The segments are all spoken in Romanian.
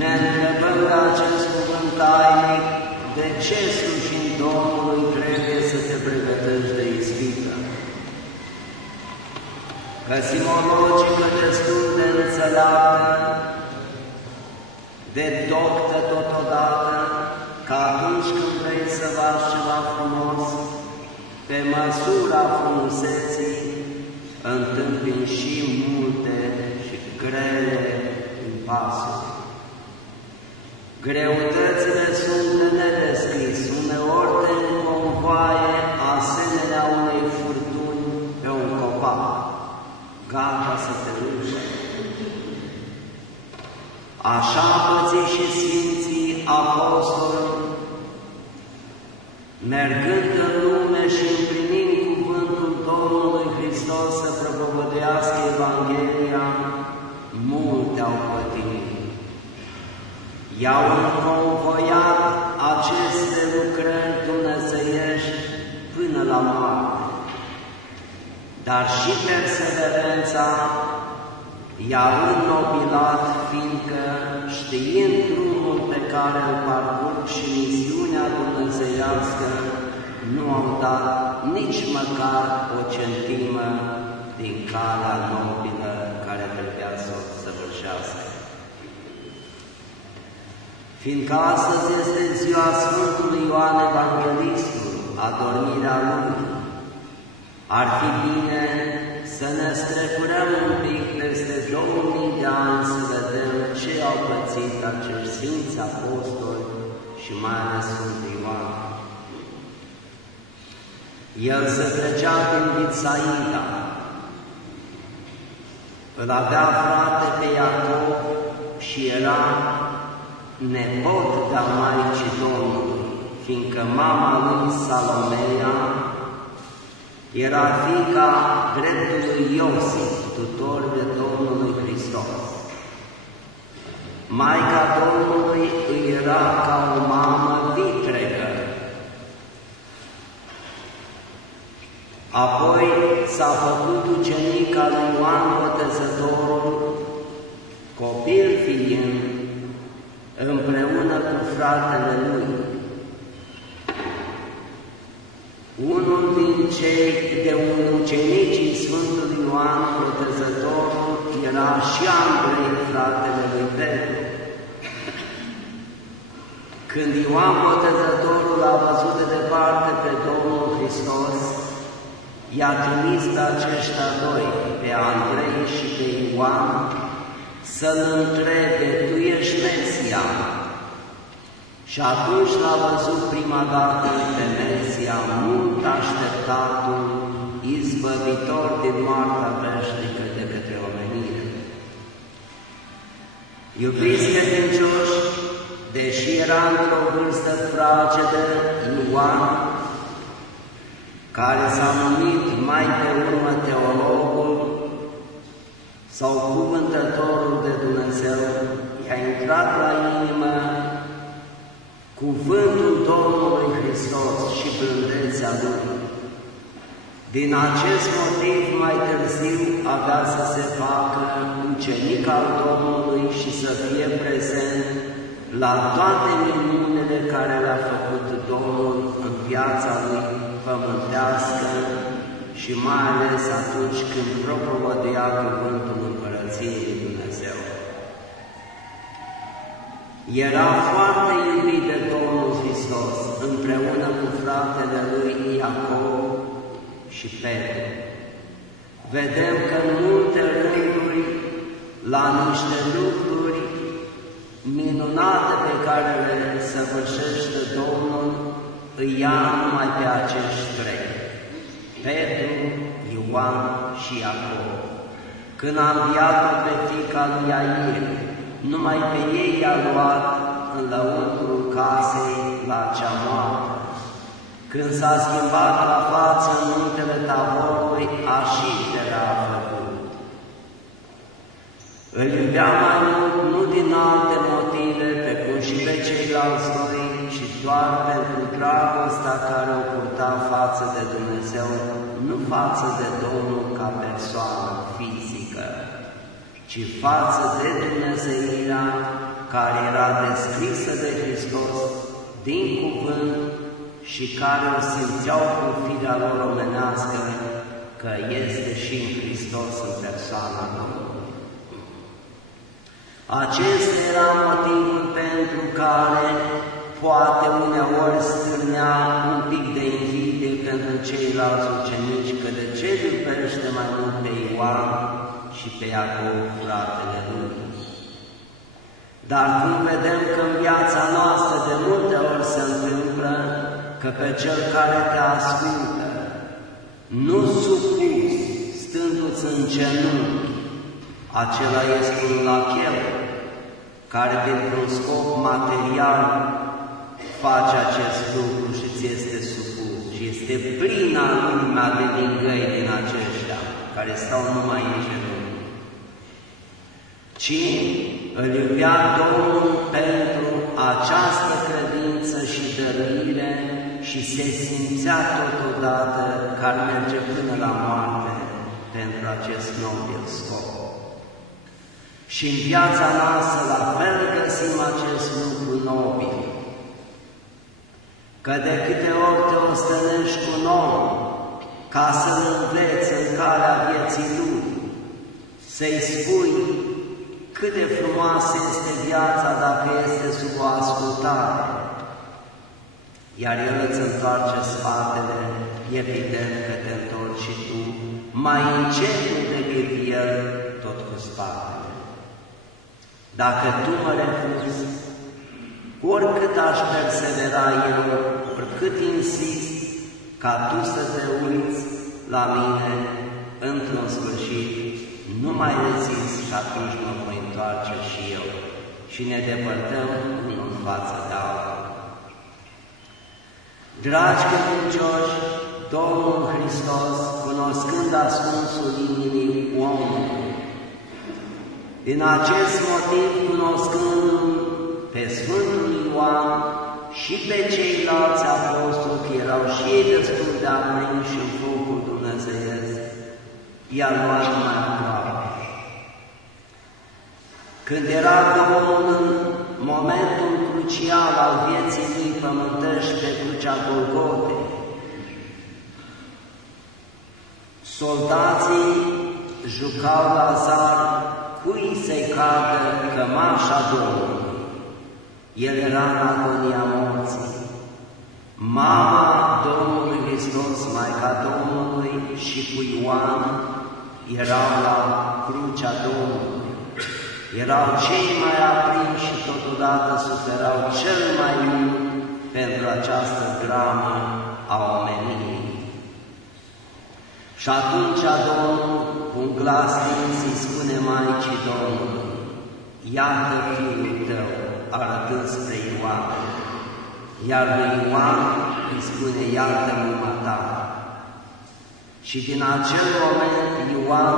ne întrebăm la acest cuvânt tainic, de ce slujind Domnului trebuie să te pregătești de ispită? Găsim o logică destul de înțeleaptă, de doctă totodată, că atunci când vrei să faci ceva frumos, pe măsura frumuseții, întâmpini și multe și grele impasuri. Greutățile sunt de nedescris, uneori te înconvoaie asemenea unei furtuni pe un copac, gata să te rupe. Așa a pățit și Sfinții Apostoli, mergând în lume și împlinind cuvântul Domnului Hristos să propovăduiască Evanghelia, multe au pătimit. I-au înconvoiat aceste lucrări dumnezeiești până la moarte, dar și perseverența i-a înnobilat, fiindcă știind drumul pe care îl parcurg și misiunea dumnezeiască, nu au dat nici măcar o centimă din calea nobilă care trebuia să o săvârșească. Fiindcă astăzi este ziua Sfântului Ioan Evanghelistul, adormirea lui, ar fi bine să ne strecurăm un pic peste 2000 de ani să vedem ce au pățit acești Sfinți Apostoli și mai ales Sfântul Ioan. El se trecea din Bitsaida, îl avea frate pe Iacov și era nepot de-a Maicii Domnului, fiindcă mama lui Salomea era fiica dreptului Iosif, tutor de Domnului Hristos. Maica Domnului îi era ca o mamă vitregă. Apoi s-a făcut ucenic al lui Ioan Botezătorul, copil fiind, împreună cu fratele lui. Unul din cei de ucenicii Sfântului Ioan Botezătorul era și Andrei, fratele lui Petru. Când Ioan Botezătorul a văzut de departe pe Domnul Hristos, i-a trimis pe aceștia doi, pe Andrei și pe Ioan, să-l întrebe, tu ești Mesia? Și atunci l-a văzut prima dată pe Mesia, mult așteptatul, izbăvitor din moartea veșnică de către omenire. Iubiți credincioși, deși era într-o vârstă fragedă, Ioan, care s-a numit mai pe urmă teologul sau cuvântătorul de Dumnezeu, i-a intrat la inimă cuvântul Domnului Hristos și blândețea Lui. Din acest motiv, mai târziu, avea să se facă ucenic al Domnului și să fie prezent la toate minunile care le-a făcut Domnul în viața Lui pământească și mai ales atunci când propovăduia cuvântul Împărăției lui Dumnezeu. Era foarte iubit de Domnul Hristos, împreună cu fratele lui Iacov și Petru. Vedem că în multe rânduri, la niște lucruri minunate pe care le săvârșește Domnul, îi ia numai pe acești trei, Petru, Ioan și Iacov. Când a înviat-o pe fiica lui Iair, numai pe ei i-a luat în lăuntrul casei la cea moartă. Când s-a schimbat la față în muntele Taborului, Așitere a făcut. Îl iubea mai mult, nu din alte motive, precum și pe ceilalți doi, ci doar pentru dragostea care o purta față de Dumnezeu, nu față de Domnul ca persoană fizică, ci față de Dumnezeirea care era descrisă de Hristos din cuvânt și care o simțeau cu firea lor omenească că este și în Hristos în persoana Domnului. Acesta era motivul pentru care poate uneori stârnea un pic de invidie pentru ceilalți ucenici, că de ce îl iubește mai mult pe Ioan și pe Iacov, fratele lui. Dar când vedem că în viața noastră de multe ori se întâmplă că pe cel care te ascultă, nu supus, stându-ți în genunchi, acela este un lacheu care dintr-un scop material face acest lucru și ți este supus și este plină lumea de mingăi din aceștia care stau numai în genunchi. Ci îl iubea Domnul pentru această credință și dăruire și se simțea totodată că ar merge până la moarte pentru acest nobil scop. Și în viața noastră la fel găsim acest lucru nobil, că de câte ori te ostănești cu un om ca să-l înveți în calea vieții lui, să-i spui cât de frumoasă este viața dacă este sub o ascultare, iar el îți întoarce spatele, evident că te întorci și tu, mai încetul decât el, tot cu spatele. Dacă tu mă refuzi, oricât aș persevera eu, oricât insist ca tu să te uiți la mine, într-un sfârșit, nu mai rezist și atunci mă voi întoarce și eu și ne depărtăm unul în față de altul. Dragi credincioși, Domnul Hristos, cunoscând ascunsul inimii omului, din acest motiv, cunoscând pe Sfântul Ioan și pe ceilalți apostoli, că erau și ei destul de aprinși în focul dumnezeiesc, i-a luat mai aproape. Când era Domnul în momentul crucial al vieții lui pământești pe crucea Golgotei, soldații jucau la azar cui se cadă cămașa Domnului. El era în agonia morții. Mama Domnului Hristos, Maica Domnului și cu Ioan erau la crucea Domnului. Erau cei mai aprinși și totodată suferau cel mai mult pentru această dramă a omenirii. Și atunci Domnul, un glas stins, îi spune Maicii Domnului, iată Fiul tău, arătând spre Ioan, iar lui Ioan îi spune, iată mama ta. Și din acel moment Ioan,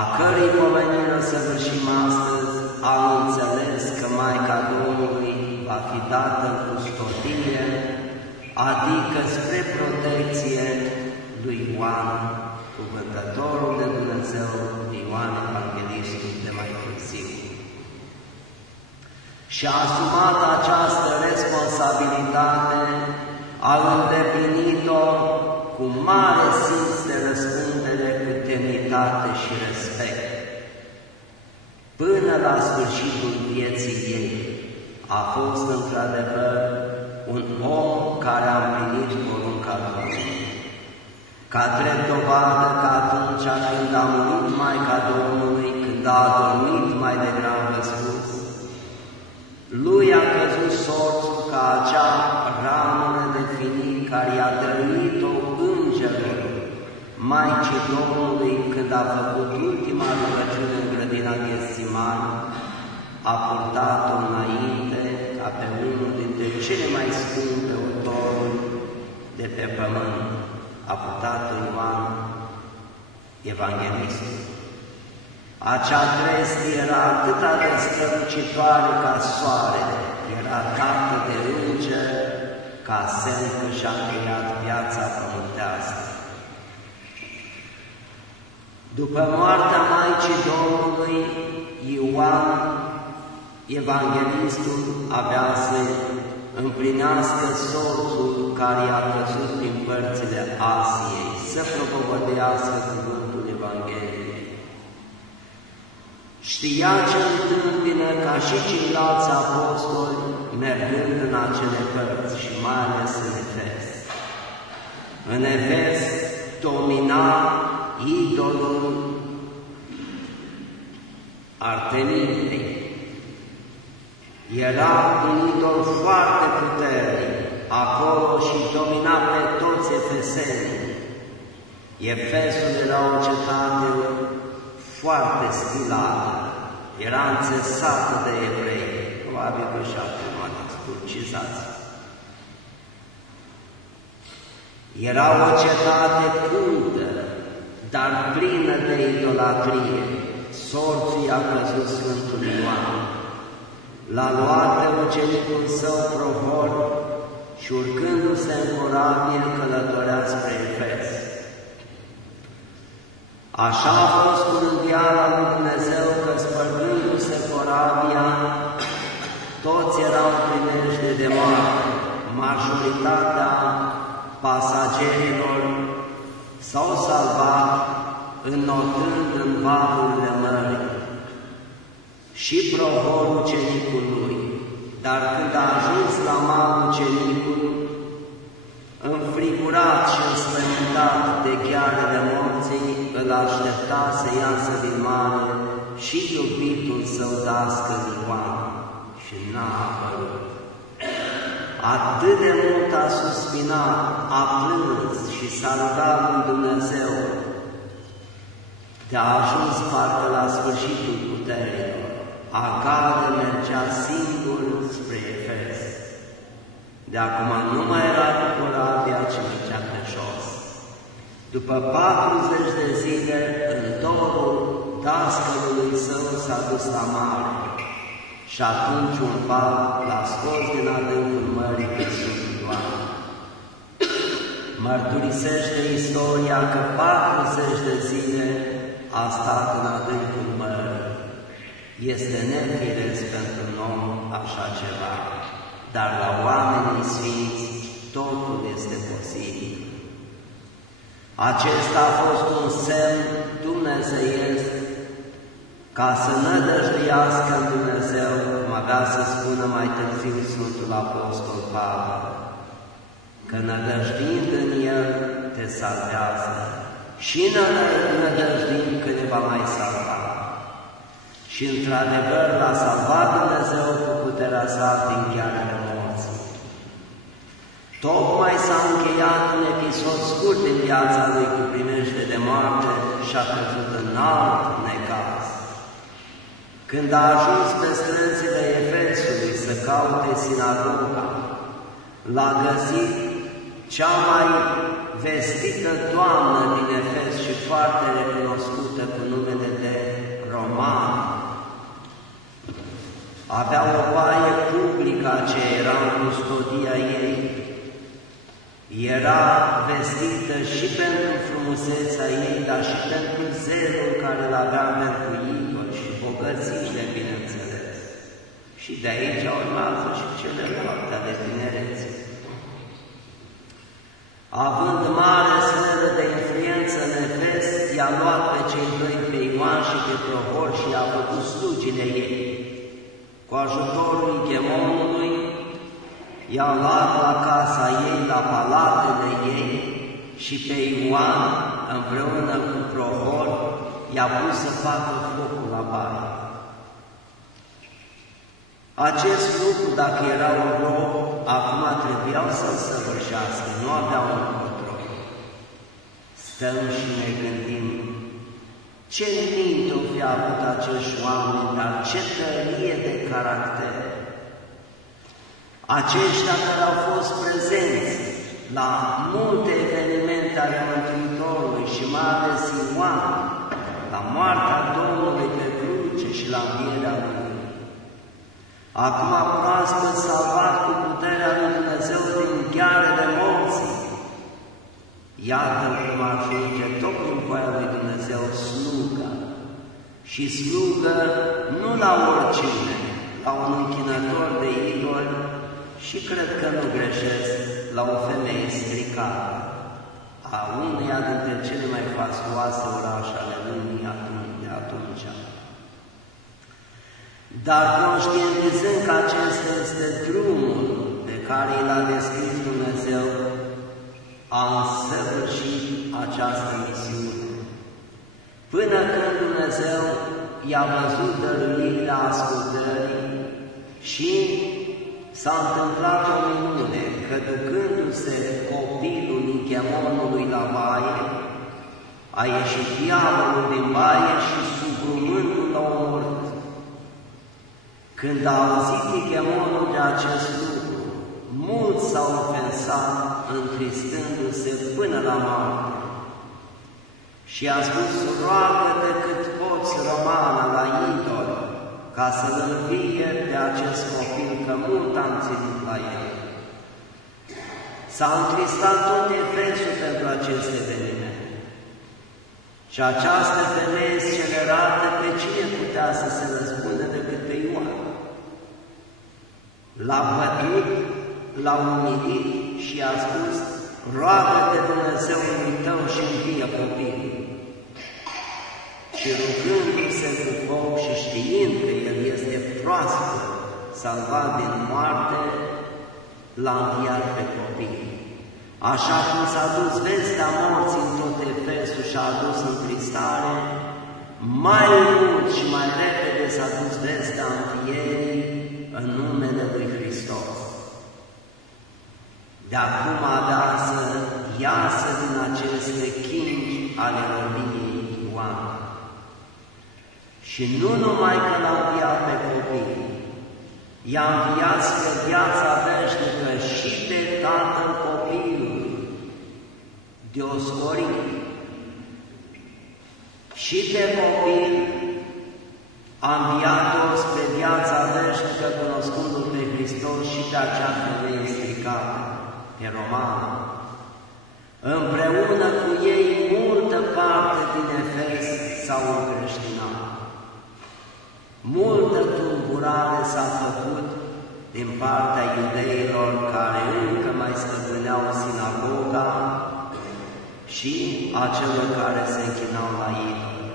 a cărei pomenire să vârșim astăzi, a înțeles că Maica Domnului va fi dată în custodie, adică spre protecție lui Ioan, cuvântătorul de Dumnezeu, Ioan Evanghelistul de mai târziu. Și a asumat această responsabilitate, a îndeplinit-o cu mare simț de răspundere, cu demnitate și respect. Până la sfârșitul vieții ei, a fost într-adevăr un om care a împlinit porunca Domnului. Ca drept dovadă că atunci când a murit Maica Domnului, când a adormit, mai degrabă spus, lui a căzut sorțul ca acea ramură de finic care i-a dăruit-o îngerul Maicii Domnului când a făcut ultima rugăciune în grădina Ghețimani, a purtat-o înainte ca pe unul dintre cele mai scumpe autoruri de pe pământ, a purtat-o Ioan Evanghelistul. Acea trestie era atâta de strălucitoare ca soarele, era dată de înger ca semn că și-a încheiat viața pământească. După moartea Maicii Domnului, Ioan evanghelistul avea să împlinească sorțul care i-a căzut prin părțile Asiei, să propovădească cuvântul Evangheliei. Știa ce întâmpină ca și ceilalți apostoli mergând în acele părți și mai ales în Efes. În Efes domina idolul Artemidei. Era un idol foarte puternic acolo și domina pe toți efesenii. Efesul era o cetate foarte stilată, era înțesată de evrei, probabil că și acum ați turcizați. Era o cetate cultă, dar plină de idolatrie. Sorțul i-a căzut Sfântul Ioan. L-a luat pe ucenicul său Prohor și urcându-se în corabie călătorea spre Efes. Așa a fost cu rânduiala lui Dumnezeu că, spărgându-se corabia, toți erau primește de moarte. Majoritatea pasagerilor s-au salvat înnotând în valurile mării. Și Prohor, ucenicul lui, dar când a ajuns la mal ucenicul, înfrigurat și înspăimântat de ghearele morții, îl aștepta să iasă din mare și iubitul său dascăl Ioan, și n-a apărut. Atât de mult a suspinat, a plâns și s-a rugat lui Dumnezeu, de a ajuns parcă la sfârșitul puterilor. Agade mergea singur spre Efes. De acum nu mai era cu corabia, ci mergea pe jos. După 40 de zile, în dorul dascălului său s-a dus la mare și atunci un val l-a scos din adâncul mării pe Sfântul Ioan. Mărturisește istoria că 40 de zile a stat în adâncul mării. Este nefiresc pentru un om așa ceva, dar la oamenii sfinți totul este posibil. Acesta a fost un semn dumnezeiesc ca să nădăjduiască în Dumnezeu, cum avea să spună mai târziu Sfântul Apostol Pavel, că nădăjduind în El te salvează și nădăjduind că ne va mai salva. Și într-adevăr l-a salvat Dumnezeu cu puterea sa din ghearele morții. Tocmai s-a încheiat un episod scurt din viața lui cu primește de moarte și a căzut în alt necaz. Când a ajuns pe străzile Efesului să caute sinagoga, l-a găsit cea mai vestită doamnă din Efes și foarte recunoscută cu numele de Roman. Avea o baie publică ce era în custodia ei. Era vestită și pentru frumusețea ei, dar și pentru zelul care îl avea pentru idoli și bogățiile, bineînțeles. Și de aici urmează și celelalte ale tinereții. Având mare sferă de influență în Efes, i-a luat pe cei doi, pe Ioan și pe Prohor, și i-a făcut slugile ei. Cu ajutorul ghemonului, i-a luat la casa ei, la palatele ei, și pe Ioan, împreună cu Prohor, i-a pus să facă focul la baie. Acest lucru, dacă era un rob, acum trebuiau să-l săvârșească, nu aveau un control. Stăm și ne gândim, ce minte o fi avut acești oameni, dar ce tărie de caracter! Aceștia care au fost prezenți la multe evenimente ale Mântuitorului și mai ales Ioan, la moartea Domnului pe cruce și la învierea Lui. Acum proaspăt salvat cu puterea lui Dumnezeu din ghearele morții. Iată-l cum ajunge tot în voia lui Dumnezeu slugă. Și slugă nu la oricine, la un închinător de idoli și cred că nu greșesc, la o femeie stricată, a uneia dintre cele mai fastoase orașe ale lumii de atunci. Dar conștientizând că acesta este drumul pe care l-a descris Dumnezeu, a însăvârșit această misiune. Până când Dumnezeu i-a văzut dăruirea ascultării și s-a întâmplat o minune, că ducându-se copilul Nichemonului la baie, a ieșit diavolul din baie și sugrumându-l l-a omorât. Când a auzit Nichemonul de acest lucru, mulți s-au ofensat, întristându-se până la moarte. Și a spus: roagă-te cât poți, rămână la idol, ca să-l învie de acest copil, că mult am ținut la el. S-a întristat tot Efesul pentru acest eveniment. Și această femeie scelerată, pe cine putea să se răspundă decât pe Ioan? L-a bătut, l-a umilit și a spus: roagă-te Dumnezeului tău și învie copilul. Și rugându-se cu foc și știind că el este proaspăt, salvat din moarte, l-a înviat pe copil. Așa cum s-a dus vestea morții în tot Efesul și a adus întristare, mai mult și mai repede s-a dus vestea învierii în numele lui Hristos. De acum avea să iasă din aceste chingi ale robiei Ioan. Și nu numai că l-a înviat pe copil, i-a înviat spre viața veșnică și pe tatăl copilului, Dioscorit, și pe copil a înviat-o spre viața veșnică, cunoscându-l pe Hristos și pe acea femeie stricată, pe romană. Împreună cu ei, multă parte din Efes s-au încreștinat. Multă tulburare s-a făcut din partea iudeilor care încă mai stăpâneau sinagoga și a celor care se închinau la idoli.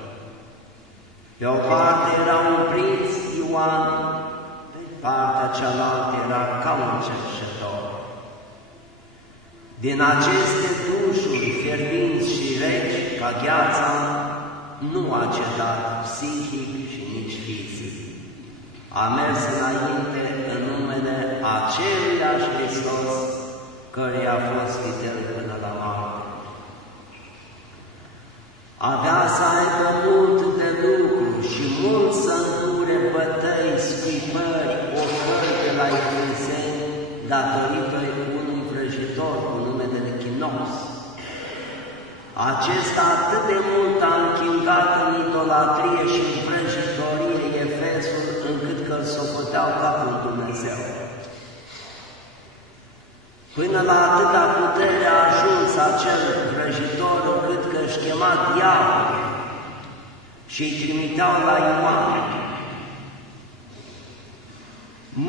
Pe o parte era un prinț Ioan, pe partea cealaltă era ca un cerșetor. Din aceste dușuri fierbinți și reci ca gheața, nu a cedat psihic și nici fizic. A mers înainte în numele aceluiași Hristos, căruia a fost fidel până la moarte. Avea să aibă mult de lucru și mult să îndure bătăi, scuipări, ocări de la efeseni, datorită unui vrăjitor cu numele de Chinos. Acesta atât de mult a închingat în idolatrie și în vrăjitorie Efesul, încât că îl socoteau ca un Dumnezeu. Până la atâta putere a ajuns acel vrăjitor, încât că își chema diavol și îi trimiteau la Ioan.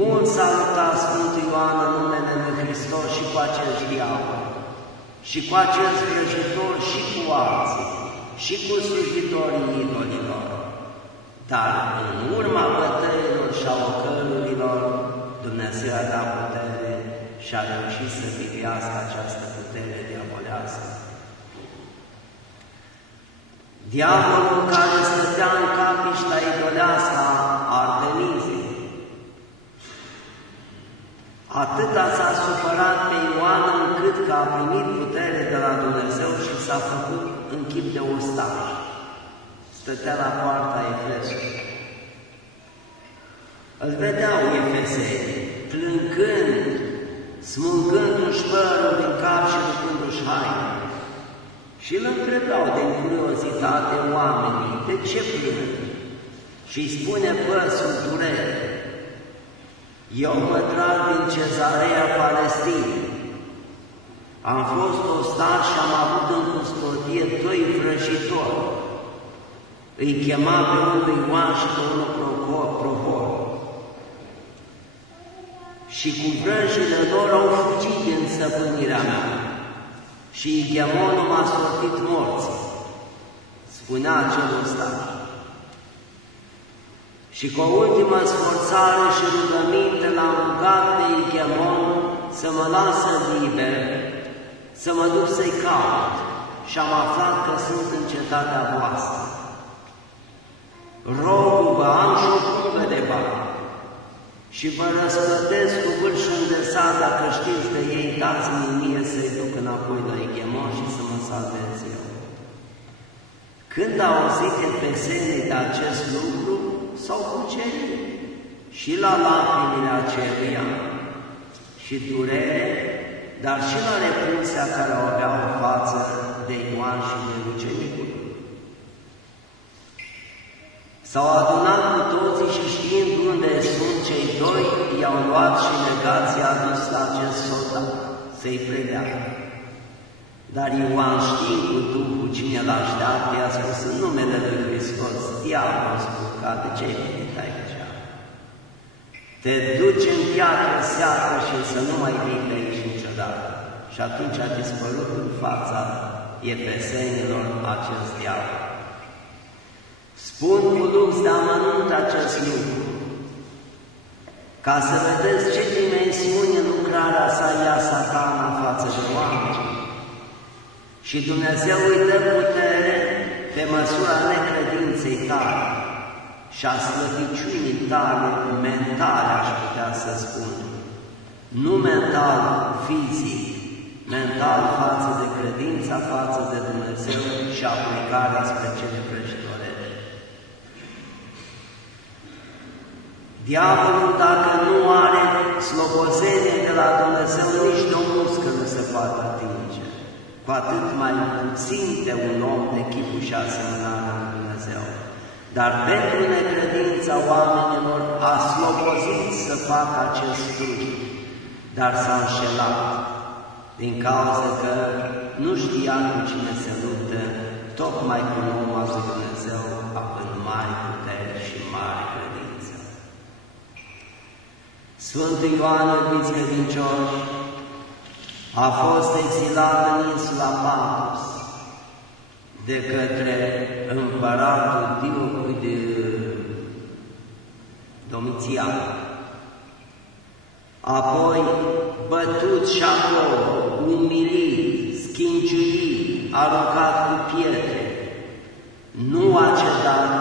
Mulți s-a luptat Sfântul Ioan în numele lui Hristos și cu acest diavol, și cu acest vrăjitor și cu alții, și cu slujitorii idolilor. Dar în urma bătăilor și a ocărurilor, Dumnezeu a dat putere și a reușit să biruiască această putere diavolească. Diavolul care stătea în capișta idolească Artemize, atâta s-a supărat pe Ioan, încât că a primit putere de la Dumnezeu și s-a făcut în chip de ostaș. Stătea la poarta Efesului. Îl vedeau efesenii, plângând, smulgându-și părul din cap și ducându-și haine. Și îl întrebau din curiozitate oamenii: de ce plângi? Și îi spune păsul durere: eu mă trag din Cezarea Palestinei. Am fost ostaș și am avut în custodie doi vrăjitori. Îi chema pe unul Ioan și pe unul Prohor. și cu vrăjile lor au fugit din stăpânirea mea și Igemonul m-a sortit morții, spunea acel ostaș. Și cu o ultimă sforțare și rugăminte l-am rugat pe Igemon să mă lasă liber, să mă duc să-i caut, și am aflat că sunt în cetatea voastră. Rog-vă, am și o pungă de bani și vă răsplătesc cu vârșul de sat, dacă știți de ei, dați-mi mie să-i duc înapoi la Igemon și să mă salvez eu. Când au auzit efesenii de acest lucru, s-au cucerit și la lacrimile aceluia și durere, dar și la repulsia care o aveau în față de Ioan și de ucenicul. S-au adunat cu toții și știind unde sunt cei doi, i-au luat și legați i-a dus la acest soldat să-i preleagă. Dar Ioan, știind cu Duhul cine l-așteaptă, i-a spus în numele lui Hristos, diavolul spurcat, de ce ai venit aici? Te duci în piatră seacă și să nu mai vii pe aici niciodată. Și atunci a dispărut în fața efesenilor acest diavol. Spun cu lux de amănunt acest lucru, ca să vedeți ce dimensiune lucrarea sa ia Satana față de oameni. Și Dumnezeu îi dă putere pe măsura necredinței tale și a slăbiciunii tale mentale, aș putea să spun. Nu mental fizic, mental față de credința, față de Dumnezeu și aplicarea spre cele vrăjitorești. Diavolul, dacă nu are slobozenie de la Dumnezeu, nici de o muscă nu se poate atinge. Cu atât mai puțin de un om de chipul și asemănarea lui Dumnezeu. Dar pentru necredința oamenilor a slobozit să facă acest lucru, dar s-a înșelat, din cauza că nu știa cu cine se luptă, tocmai cu omul al lui Dumnezeu, având mari putere și mari credință. Sfântul Ioan, iubiți credincioși, a fost exilat în insula Patmos de către împăratul Domitian. Apoi bătut și acolo, umilit, schinciuit, aruncat cu pietre. Nu a cedat,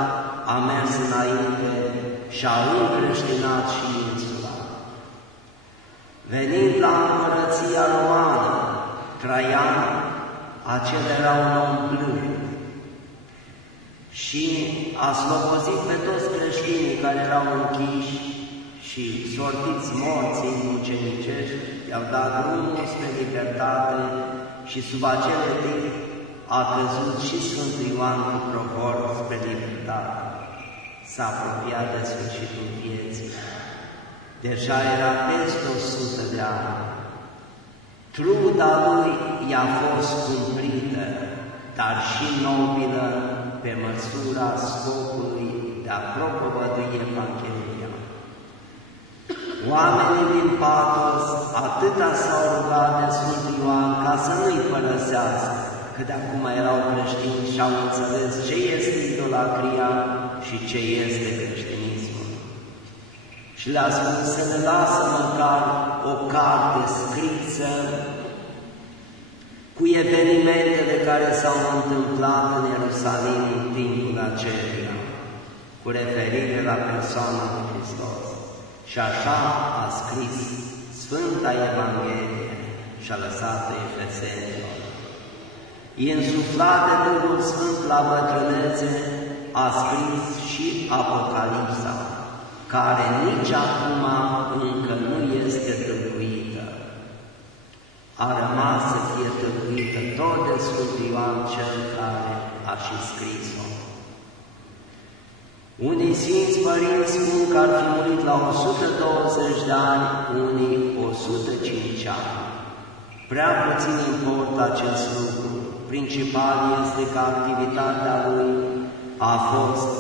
a mers înainte și a încreștinat și insula. Venind la împărăția romană, Traian, acela era un om blând și a slobozit pe toți creștinii care erau închiși și sortiți morții mucenicești, i-au dat drumul spre libertate și sub acele timp a căzut și Sfântul Ioan cu Prohor spre libertate. S-a apropiat de sfârșitul vieții. Deja era peste 100 de ani. Truda lui i-a fost cumplită, dar și nobilă pe măsura scopului de a propovădui Evanghelia. Oamenii din Patmos atâta s-au rugat de Sfântul Ioan ca să nu-i părăsească, că de acum erau creștini și au înțeles ce este idolatria și ce este creștinismul. Și le-a spus să ne lasă măcar o carte scrisă cu evenimentele care s-au întâmplat în Ierusalim în timpul aceea, cu referire la persoana lui Hristos. Și așa a scris Sfânta Evanghelie și a lăsat-o Efesenilor. Insuflat de Duhul Sfânt la bătrânețe, a scris și Apocalipsa, care nici acum încă nu este tâlcuită. A rămas să fie tâlcuită tot de Sfântul Ioan cel care a și scris-o. Unii Sfinți Părinți spun că ar fi murit la 120 de ani, unii 105 ani. Prea puțin importă acest lucru. Principal este că activitatea lui a fost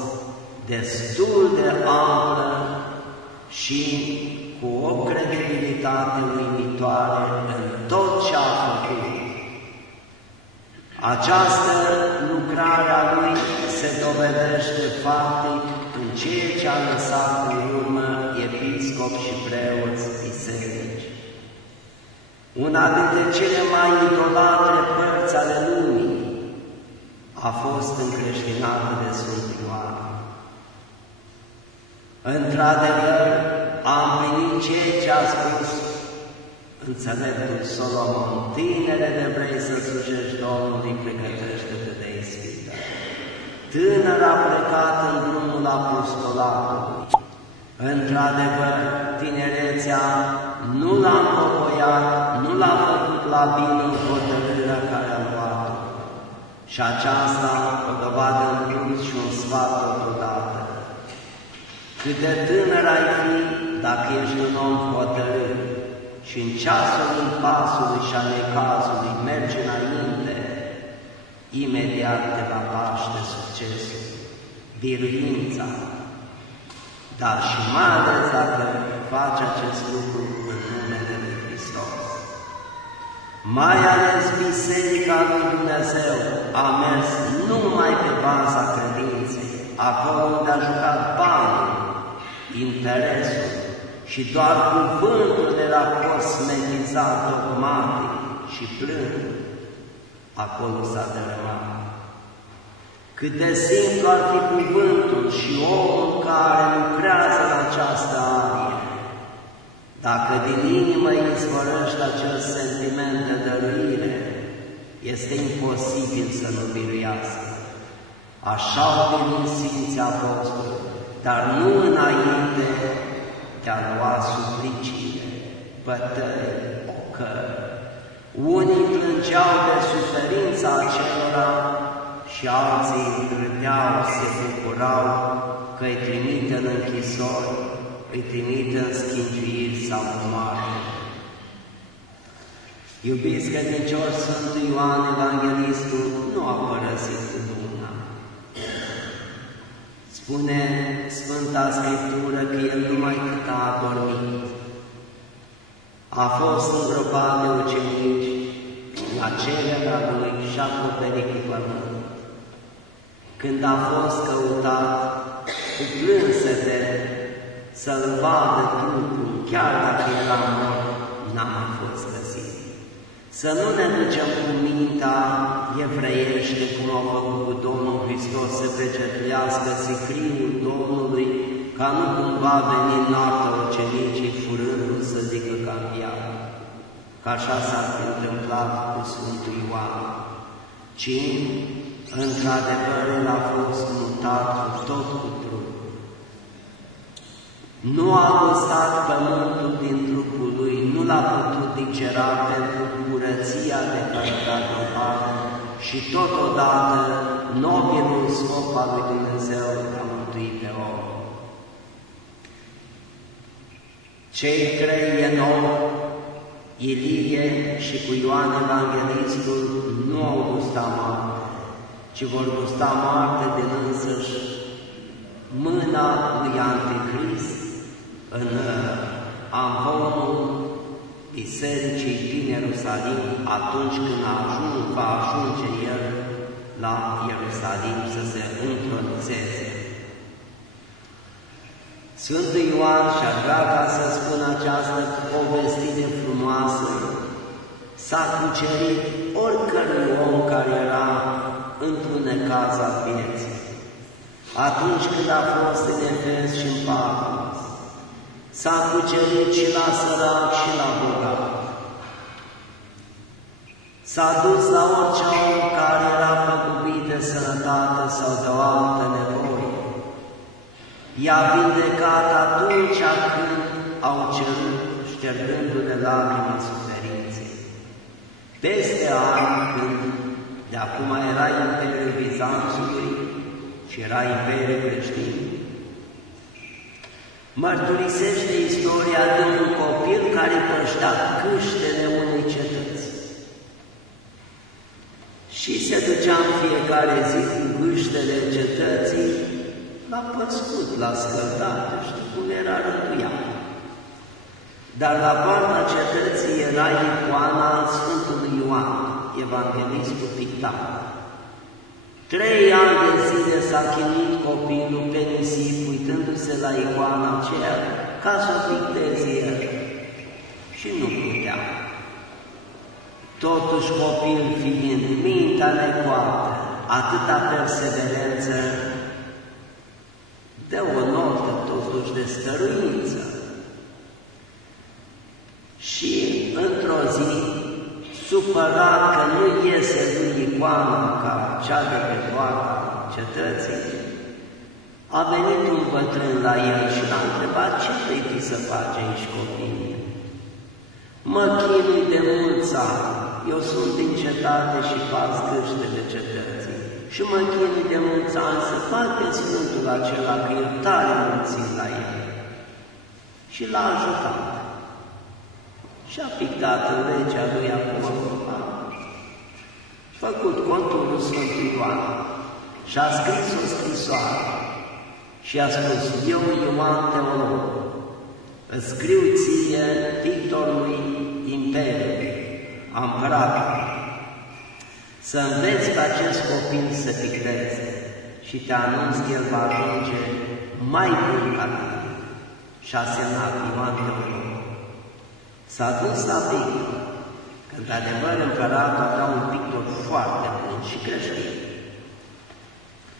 destul de amplă și cu o credibilitate uimitoare în tot ce a făcut. Această lucrare a lui se dovedește faptic în ceea ce a lăsat în urmă episcopi și preoți biserici. Una dintre cele mai idolatre părți ale lumii a fost încreștinată de Sfântul Ioan. Într-adevăr, am primit ceea ce a spus înțeleptul Solomon: tinere de vrei să slujești Domnului, pregătește-te de ispită. Tânăr a plecat în drumul apostolatului. Într-adevăr, tinerețea nu l-a învoiat, nu l-a făcut la bine în hotărârea care a luat-o. Și aceasta o dovadă în plus și un sfat totodată. Cât de tânăr ai fi, dacă ești un om hotărât și în ceasul impasului și a necazului mergi înainte, imediat te va paște succesul, biruința, dar și mai ales dacă faci acest lucru în numele lui Hristos. Mai ales Biserica lui Dumnezeu a mers numai pe baza credinței, acolo unde a jucat banii, interesul și doar cuvântul era cosmetizat dogmatic și plâns, acolo s-a dărâmat. Cât de simplu ar fi cuvântul și omul care lucrează în această arie, dacă din inimă izvorăște acel sentiment de dăruire, este imposibil să nu biruiască. Așa au biruit Sfinții Apostoli, dar nu înainte de a lua supliciile, bătăi, ocări. Unii plângeau de suferința acelora și alții râdeau, se bucurau că îi trimite în închisori, îi trimite în schingiiri sau în moarte. Iubiți credincioși, Sfântul Ioan Evanghelistul nu a părăsit lumea. Spune Sfânta Scriptură că el numai cât a adormit, a fost îngropat de ucenici la cererea lui și a acoperit cu pământ. Când a fost căutat cu plânsete să-l vadă trupul, chiar dacă era mort, n-a mai fost găsit. Să nu ne ducem cu mintea evreiește, cum a făcut Domnul Hristos, să pecetluiască sicriul Domnului, ca nu cumva veni noaptea ucenicii furându-l să zică că a înviat, că așa s-a întâmplat cu Sfântul Ioan, ci, într-adevăr, el a fost mutat cu tot cu trupul. Nu a lăsat pământul din trupul lui, nu l-a putut digera pentru curăția de care a dovadă și totodată nobilul scop al lui Dumnezeu a mântuit pe om. Cei trei enori, Ilie și cu Ioan Evanghelistul, nu au gustat moarte, ci vor gusta moarte din însăși mâna lui Anticrist în amvonul Bisericii din Ierusalim, atunci când va ajunge el la Ierusalim să se întronizeze. Sfântul Ioan și-a vrea ca să spun această povestire frumoasă, s-a cucerit oricărui om care era într-un necaz al vieții. Atunci când a fost în Efes și în Patmos, s-a cucerit și la sărac și la bogat. S-a dus la orice om care era păgubit de sănătate sau de o altă nevoie. I-a vindecat atunci când au cerut, ștergându-le lacrima suferinței. Peste ani, când de acum era Imperiul Bizanțului și era Imperiul Creștin, mărturisește istoria de un copil care păștea câștele unei cetăți. Și se ducea în fiecare zi cu câștele cetății la păscut, la scăldate, știu cum era rânduia. dar la poarta cetății era icoana Sfântului Ioan, evanghelistul pictat. 3 ani de zile s-a chinuit copilul pe nisip, uitându-se la icoana aceea, ca să o picteze el. Și nu putea. Totuși, copil fiind, mintea necoată, atâta perseverență, de o notă totuși de stăruință. Și într-o zi, supărat că nu iese lui icoana ca cea de pe poarta cetății, a venit un bătrân la el și l-a întrebat: ce vrei să faci aici, copii? Mă chinui de mulți ani, eu sunt din cetate și fac gâștele cetății și mă chinui de mulți ani să fac pe Sfântul acela, că e tare mulțim la el. Și l-a ajutat. Și-a pictat în legea lui acolo, făcut conturul Sfântului Ioan și-a scris o scrisoare și a spus: eu, Ioan Teolog, îți scriu ție, pictorului Imperiului, a împăratului, să înveți pe acest copil să picteze și te anunț că el va ajunge mai bun ca tine. Și-a semnat Ioan Teolog. S-a dus la pictor, că într-adevăr împăratul avea un pictor foarte bun și creștin.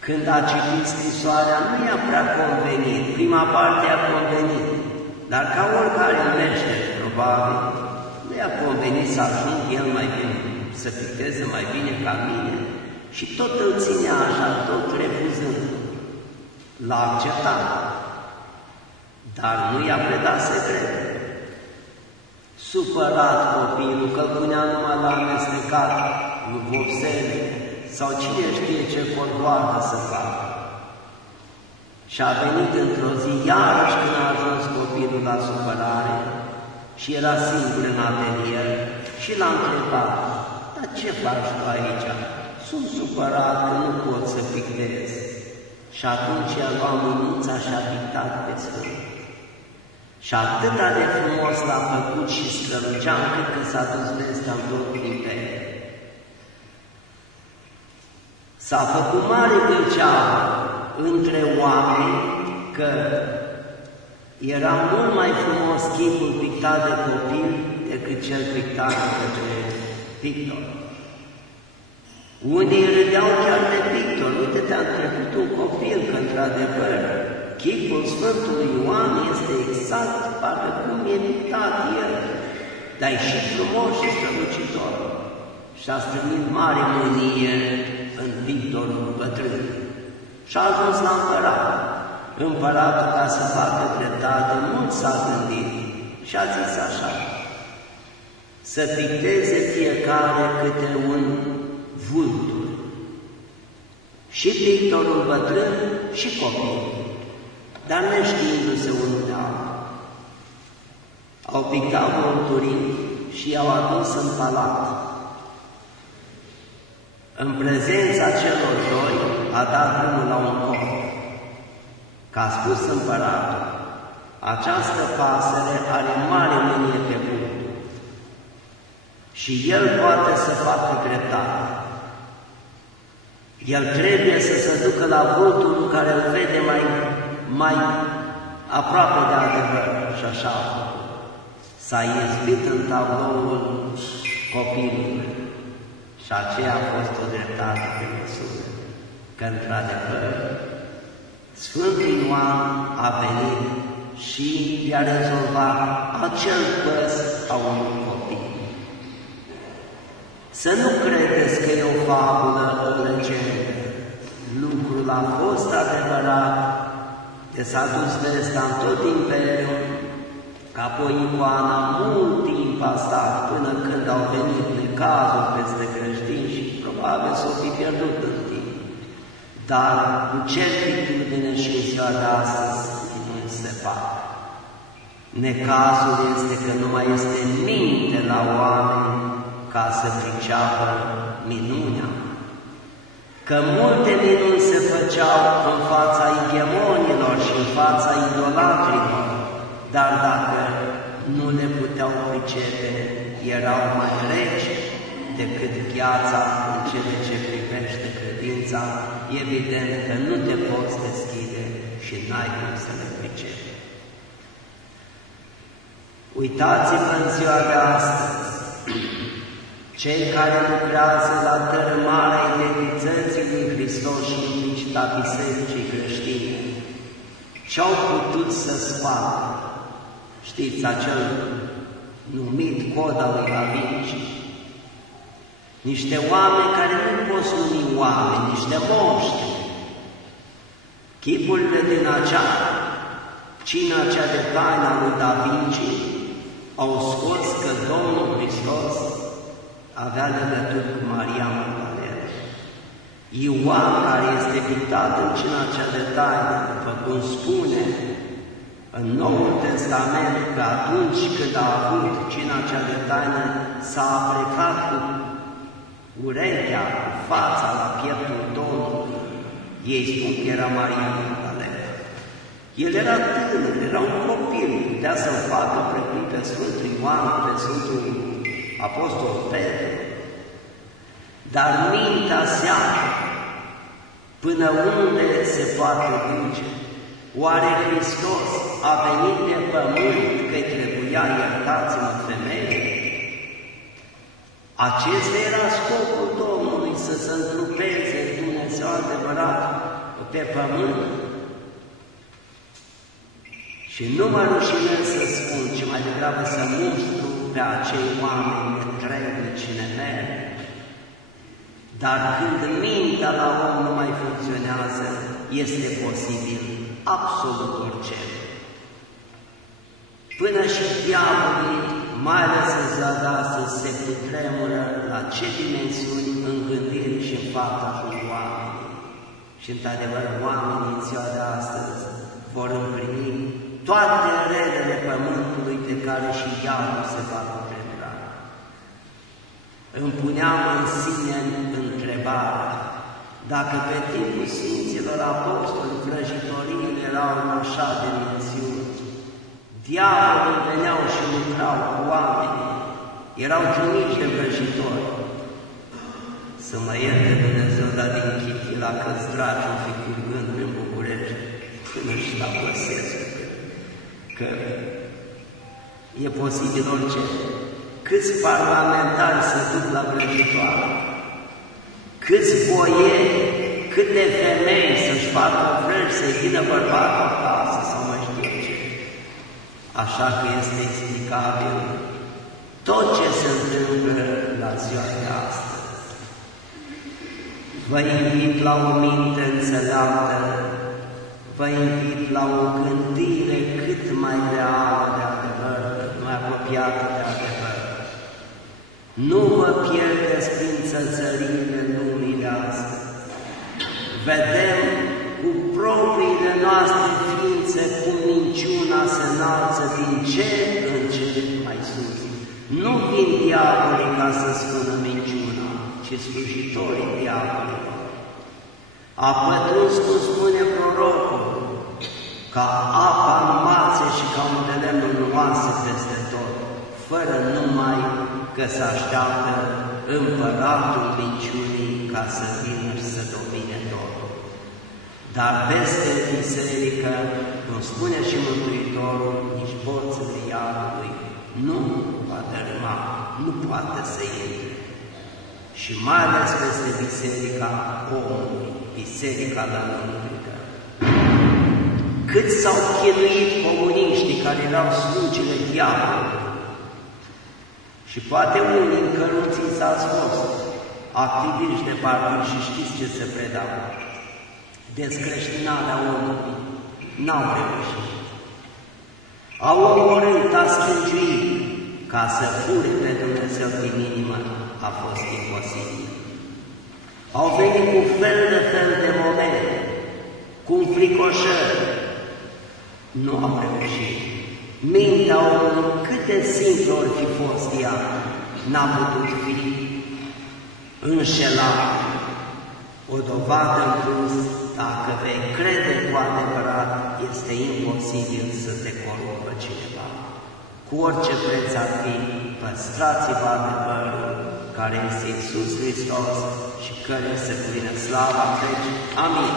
Când a citit scrisoarea, nu i-a prea convenit, prima parte i-a convenit, dar ca oricare meșter, probabil, nu i-a convenit să ajung el mai bine, să picteze mai bine ca mine, și tot îl ținea așa, tot refuzând. L-a acceptat, dar nu i-a predat secretul. Supărat copilul, că îl punea numai la amestecat vopsele sau cine știe ce corboară să facă. Și a venit într-o zi, iarăși când a ajuns copilul la supărare și era singur în atelier, și l-a întrebat: dar ce faci tu aici? Sunt supărat că nu pot să pictez. Și atunci i-a luat mânuța și a pictat pe Sfânt. Și atâta de frumos l-a făcut și strălucea încât că s-a dus vestea în tot imperiul. S-a făcut mare gâlceavă între oameni că era mult mai frumos chipul pictat de copil decât cel pictat de către pictor. Unii râdeau chiar de pictor: uite, te-a trecut un copil, că într-adevăr chipul Sfântului Ioan este exact parcă cum e pictat el, dar e și frumos și strălucitor. Și-a strânit mare mânie în pictorul bătrân și a ajuns la împărat. Împăratul, ca să facă dreptate, mult s-a gândit și a zis așa: să picteze fiecare câte un vultur, și pictorul bătrân și copilul, dar neștiindu-se unul de altul. Au pictat vulturii și i-au adus în palat. În prezența celor doi a dat drumul la un coc, că a spus împăratul: această pasăre are mare mânie pe vultur și el poate să facă dreptate. El trebuie să se ducă la vulturul care îl vede mai aproape de adevăr. Și așa s-a izbit în tabloul copilului. Și aceea a fost o dreptate pe măsură, că într-adevăr Sfântul Ioan a venit și i-a rezolvat acel păs a unui copil. Să nu credeți că e o fabulă, o legendă. Lucrul a fost adevărat, că s-a dus vestea în tot imperiul, că apoi icoana mult timp a stat până când au venit necazuri peste creștini și probabil s-o fi pierdut în timp. Dar cu certitudine și în ziua de astăzi nu se poate. Necazul este că nu mai este minte la oameni ca să priceapă minunea. Că multe minuni se făceau în fața ighemonilor și în fața idolatrilor, dar dacă nu le puteau pricepe, erau mai reci decât gheața în cele ce privește credința, evident că nu te poți deschide și n-ai cum să le pricepi. Uitați-vă în ziua de astăzi, cei care lucrează la dărâmarea identității lui Hristos și implicita bisericii creștine, ce-au putut să spargă? Știți, acel numit cod al lui Da Vinci, niște oameni care nu poți numi oameni, niște monștri. Chipurile din cina cea de taina lui Da Vinci au scos că Domnul Hristos avea legături cu Maria Magdalena. Ioan, care este pictat în cina cea de taină, după cum spune în Noul Testament, că atunci când a avut cina cea de taină, s-a aplecat cu urechea, cu fața la pieptul Domnului. Ei spun că era Maria Magdalena. El era tânăr, era un copil, putea să-l facă precum pe Sfântul Ioan, pe Sfântul Apostol Petru. Dar mintea seamă până unde se poate duce. Oare Hristos a venit pe pământ că-i trebuia, iertați-mă, femeie? Acesta era scopul Domnului, să se întrupeze Dumnezeu adevărat pe pământ. Și nu mă rușinez să spun, ci mai degrabă să mustru pe acei oameni netrebnici și nemeri. Dar când mintea la om nu mai funcționează, este posibil absolut orice. Până și diavolii, mai ales în ziua de astăzi, se cutremură la ce dimensiuni în gândire și în fapta cu oameni. Și într-adevăr, oamenii în ziua de astăzi vor împlini toate relele pământului de care și diavolul se va cutremura. Îmi puneam în sine întrebarea, dacă pe timpul Sfinților Apostoli vrăjitoriile erau în așa dimensiuni, diavolii veneau și lucrau cu oamenii, erau trimiși de vrăjitori. Să mă ierte Dumnezeu, dar din Chitila, că-ți dragi o fi curgând în București, până și la Băsescu, că e posibil orice. Câți parlamentari se duc la vrăjitoare, câți boieri, câte femei să-și facă vrăji, să-i vină bărbatul acasă sau mai știu ce. Așa că este explicabil tot ce se întâmplă la ziua de astăzi. Vă invit la o minte înțeleaptă, vă invit la o gândire cât mai reală de adevăr, mai apropiată de adevăr. Nu vă pierdeți prin țățările lumii de astăzi. Vedem cu propriile noastre ființe cum minciuna se înalță din cer în cer mai sus. Nu vin diavolii ca să spună minciuna, ci slujitorii diavolilor. A pătruns, cum spune prorocul, ca apa în mațe și ca un de lemn în oase peste tot, fără numai că se așteaptă împăratul minciunii ca să vină și să domine totul. Dar peste biserică, cum spune și Mântuitorul, nici porțile iadului nu va dărâma, nu poate să intre. Și mai ales peste biserica omului, biserica lăuntrică. Cât s-au chinuit comuniștii care erau slugile diavolului. Și poate unii încălunțiți ați fost activiști de partid și știți ce se predau. Descreștinarea omului n-au reușit. Au omorât, a scângiuit, ca să fure pe Dumnezeu din inimă a fost imposibil. Au venit cu fel de momente, cu înfricoșări. Nu au reușit. Mintea omului, cât de simplu ori fi fost ea, n-a putut fi înșelată. O dovadă în plus, dacă vei crede cu adevărat, este imposibil să te corupă cineva. cu orice preț ar fi, păstrați-vă adevărul, care este Iisus Hristos și care să plină slava vecii. Amin.